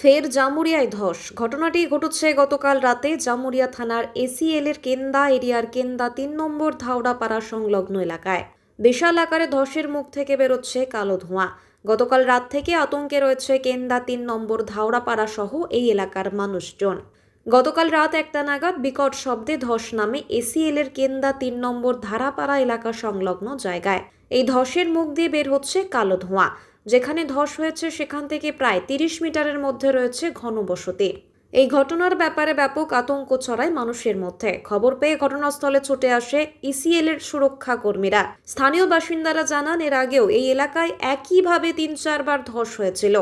ফের জামুরিয়ায় ধস। ঘটনাটি ঘটেছে গতকাল রাতে জামুরিয়া থানার এসিএল এর কেন্দা এরিয়ার কেন্দা তিন নম্বর ধাওড়াপাড়া সংলগ্ন এলাকায়। বিশাল আকারে ধসের মুখ থেকে বেরোচ্ছে কালো ধোঁয়া। গতকাল রাত থেকে আতঙ্কে রয়েছে কেন্দা তিন নম্বর ধাওড়াপাড়া সহ এই এলাকার মানুষজন। গতকাল রাত একটা নাগাদ বিকট শব্দে ধস নামে এসিএল এর কেন্দা তিন নম্বর ধারাপাড়া এলাকা সংলগ্ন জায়গায়। এই ধসের মুখ দিয়ে বের হচ্ছে কালো ধোঁয়া। যেখানে ধস হয়েছে সেখান থেকে প্রায় তিরিশ মিটারের মধ্যে রয়েছে ঘনবসতি এই ঘটনার ব্যাপারে ব্যাপক আতঙ্ক ছড়ায় মানুষের মধ্যে। খবর পেয়ে ঘটনাস্থলে ছুটে আসে ইসিএল এর সুরক্ষা কর্মীরা। স্থানীয় বাসিন্দারা জানান, এর আগেও এই এলাকায় একইভাবে তিন চারবার ধস হয়েছিল।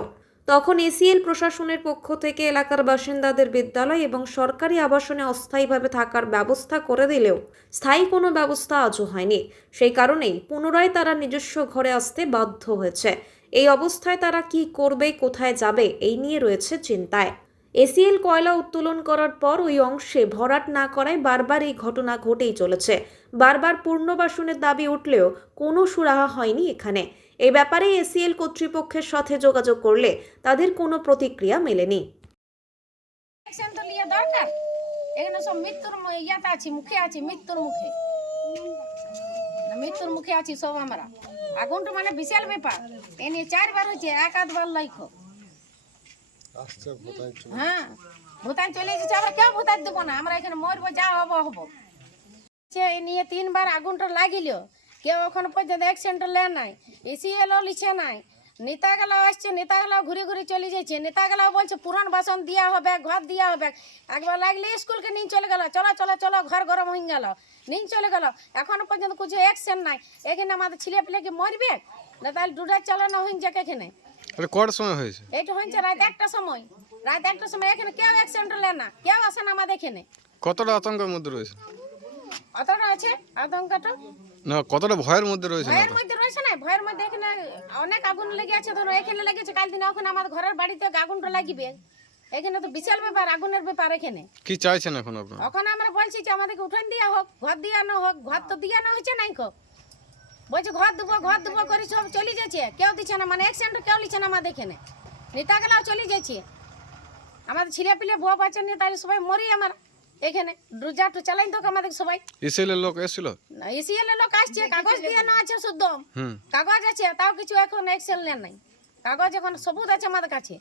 তখন এসিএল প্রশাসনের পক্ষ থেকে এলাকার বাসিন্দাদের বিদ্যালয় এবং সরকারি আবাসনে অস্থায়ীভাবে থাকার ব্যবস্থা করে দিলেও স্থায়ী কোনো ব্যবস্থা আজও হয়নি। সেই কারণেই পুনরায় তারা নিজস্ব ঘরে আসতে বাধ্য হয়েছে। এই অবস্থায় তারা কি করবে, কোথায় যাবে, এই নিয়ে রয়েছে চিন্তায়। এসিএল কয়লা উত্তোলন করার পর ওই অংশে ভরাট না করায় বারবার এই ঘটনা ঘটেই চলেছে। বারবার পুনর্বাসনের দাবি উঠলেও কোনো সুরাহা হয়নি এখানে। এই ব্যাপারে এসিএল কর্তৃপক্ষের সাথে যোগাযোগ করলে তাদের কোনো প্রতিক্রিয়া মেলেনি। দরকার। এখানে সব মৃত্যুর ইয়াতে আছি মুখে আছি মৃত্যুর মুখে। মৃত্যুর মুখে আছি সব আমরা। আগুনটা মানে বিশাল ব্যাপার। এ নিয়ে চারবার হয়েছে এক আধবার চলে হ্যাঁ ভূতান চলে এসেছে আমরা কেউ ভূতান দেবো না। আমরা এখানে মরবো যা হব হব। সে এ নিয়ে তিনবার আগুনটা লাগিল। কেউ এখন পর্যন্ত অ্যাক্সিডেন্ট লে নাই। এসিএলও লিছে নাই। নেতাগুলো আসছে নেতাগুলো ঘুরে ঘুরে চলে যাচ্ছে। নেতাগুলো বলছে পুরান বাসন দেওয়া হবে ঘর দেওয়া হবে। একবার লাগলে স্কুলকে নিয়ে চলে গেল। চলো চলো চলো ঘর গরম হয়ে গেল। নিয়ে চলে গেল। এখন পর্যন্ত কিছু অ্যাকশন নাই। এখানে আমাদের ছেলে পেলে কি মরবে? না তাহলে ডুডার চালানো হয়ে যাক এখানে। কটার সময় হয়েছে? এইটা হয়েছে রাত একটা সময়। রাত একটা সময় এখানে কেউ অ্যাক্সিডেন্ট হলে না। কেউ আসে না আমাদের এখানে। কতটা আতঙ্কের মধ্যে রয়েছে? অতটা আছে? আতঙ্কটা? না কতটা ভয়ের মধ্যে রয়েছে ভয়ের মধ্যে রয়েছে না? ভয়ের মধ্যে এখানে অনেক আগুন লেগে আছে। ধরো এখানে লেগেছে কাল দিনে ওখানে আমার ঘরের বাড়িতে আগুনটা লাগিবে। এখানে তো বিশাল ব্যাপার আগুনের ব্যাপার এখানে। কি চাইছেন এখন আপনারা? ওখানে আমরা বলছি যে আমাদেরকে উঠান দিয়া হোক ঘর দিয়ানো হোক ঘর তো দিয়ানো হয়েছে নাই খো বলছে ঘর দেবো ঘর দেবো করে সব চলে যাচ্ছে। কেউ দিচ্ছে না মানে অ্যাক্সিডেন্ট কেউ লিচ্ছে না আমাদের এখানে। নেতাগুলাও চলে যাচ্ছে। আমাদের ছেলে পিলে বউ বাচ্চা নিয়ে তাই সবাই মরি আমার। এখানে ড্রুজা টু চালাই তো আমাদের সবাই। ইসেলের লোক এসেছিল? এসিএল লোক আসছে কাগজ দিয়ে না আছে শুদ্ধ হুম। কাগজ আছে তাও কিছু এখন এক্সেল নেন নাই। কাগজ এখন সবুজ আছে আমাদের কাছে।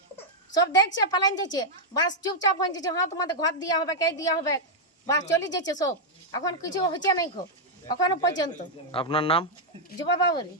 সব দেখছে পালাইন যাচ্ছে। বাস চুপচাপ হয়ে যাচ্ছে। হ্যাঁ তোমাদের ঘর দেওয়া হবে কে দেওয়া হবে? বাস চলে যাচ্ছে সব। এখন কিছু হচ্ছে নাই খো এখনও পর্যন্ত। আপনার নাম? যুবা বাবুরি।